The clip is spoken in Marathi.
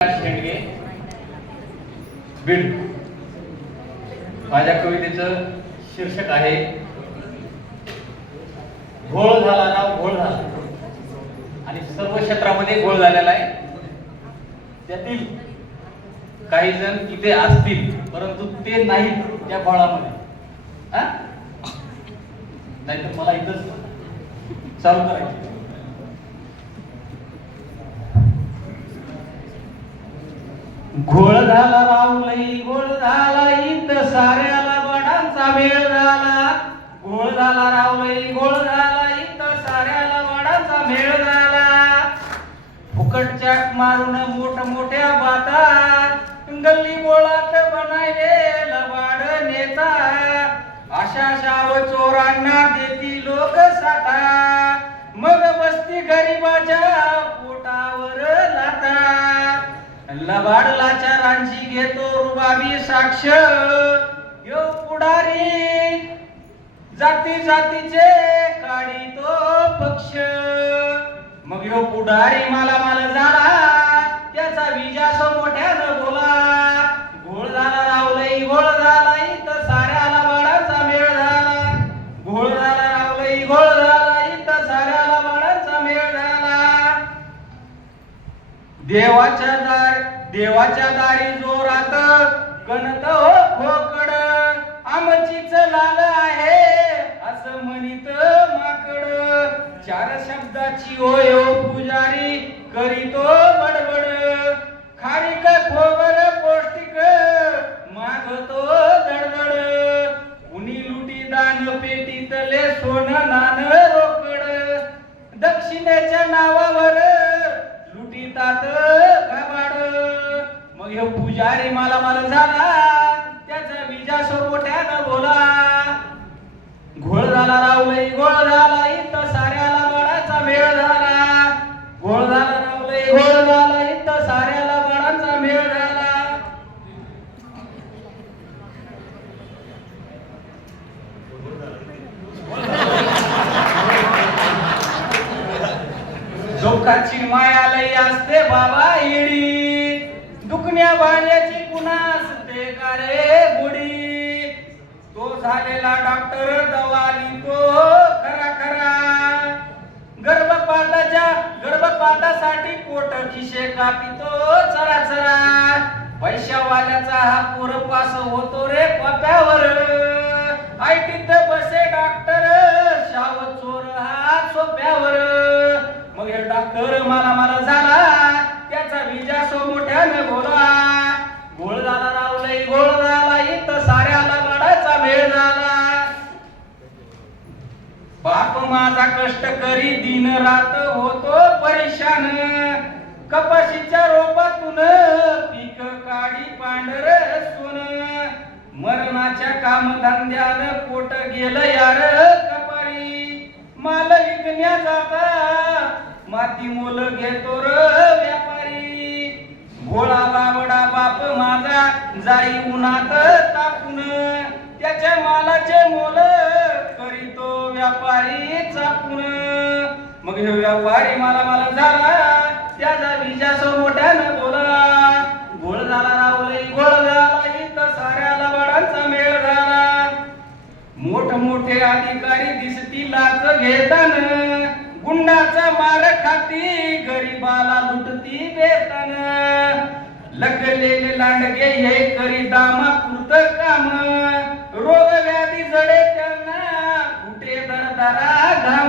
शेंडगे बीड. माझ्या कवितेचं शीर्षक आहे घोळ झाला ना घोळ झाला. आणि सर्व क्षेत्रामध्ये घोळ झालेला आहे. त्यातील काही जण इथे असतील परंतु ते नाहीत त्या घोळामध्ये. नाहीतर मला इथंच चालू करायचं. घोळ झाला रावलई घोळ झाला इथं साऱ्याला वाडांचा मेळ झाला. घोळ झाला रावलई घोळ झाला इथं साऱ्याला वाडांचा मेळ झाला. फुकटच्या मारून मोठमोठ्या बाता गल्ली बोळात बनायले लबाड नेता. अशा शाव चोरांना देती लोक साथा मग बसती गरीबाच्या पोटावर लाथा. लबाड लाचारांची घेतो रुबाबी साक्ष यो पुढारी जाती जातीचे काढितो पक्ष. मग यो पुढारी मालामाल झाला त्याचा विजास मोठ्यानं बोला. घोळ झाला रावलई घोळ झाला इथं साऱ्याला वाडांचा मेळ झाला. घोळ झाला रावलई घोळ झाला इथं साऱ्याला वाडांचा मेळ झाला. देवाच्या दारी जोरात गणत हो खोकड आमचीच लाल आहे असं म्हणित माकड. चार शब्दाची होय हो पुजारी करीतो बडबड. खारीक खोबर पौष्टिक मागतो दडदड. कुणी लुटी दान पेटीतले सोनं नान रोकड. दक्षिणेच्या नावावर लुटीतात गाबाड. मग ह्यो पुजारी मालामाल झाला त्याचा विजास मोठ्यानं बोला. घोळ झाला रावलई घोळ झाला इथं साऱ्याला वाडांचा मेळ झाला. घोळ झाला रावलई घोळ झाला इथं साऱ्याला वाडांचा मेळ झाला. दुःखाची माया लई असते बाबा येडी. दुखण्या भाण्याची कुणा असते का रे बुडी. तो झालेला डॉक्टर दवा लिहितो खरा खरा. गर्भपातासाठी पोट खिशे कापितो चरा चरा. पैशावाल्याचा हा पोरपास होतो रे कॉप्यावर. आयटीत बसे डॉक्टर शाव चोर हा सोप्यावर. मग हे डॉक्टर मालामाल झाला त्याचा विजास मोठ्यानं बोला. घोळ झाला रावलई घोळ झाला इथं साऱ्याला वाडाचा मेळ झाला. बाप माझा कष्ट करी दिन रात होतो परेशान. कपाशीच्या रोपातून पीक काढी पांढर सोन. मरणाच्या कामधंद्यानं पोट गेलं यार कपारी. माल विकण्या जाता माती मोल घेतो र व्यापारी. भोळा बावडा बाप माझा जाई उन्हात तापून. त्याच्या मालाचे मोल करीतो व्यापारी चापून. मग हे व्यापारी मालामाल झाला त्याचा विजास मोठ्यानं बोला. घोळ झाला रावलई घोळ झाला इथं साऱ्याला वाडांचा मेळ झाला. मोठमोठे अधिकारी दिसती लाच घेताना. गुंडाचा मार खाती गरीबाला लुटती वेतन. लगलेले लांडगे हे करी दामा पुरत काम. रोग व्याधी जडे त्यांना कुठे दरदारा घाम.